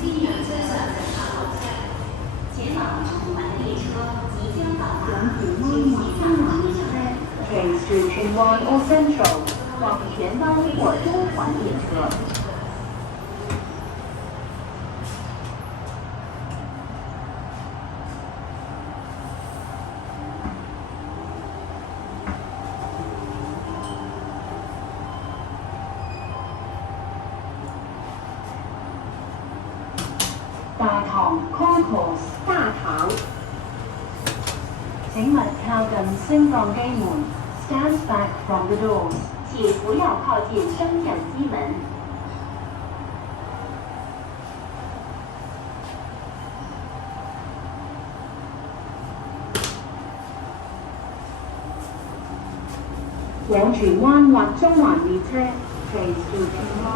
前往中环的列车即将到达，荃灣或中環列車，隨時荃灣 or Central 或荃灣或中環列車。大堂 Concourse 大堂，請勿靠近升降機門 ，Stand back from the doors，請不要靠近升降機門。往荃灣或中環列車，隨時荃灣。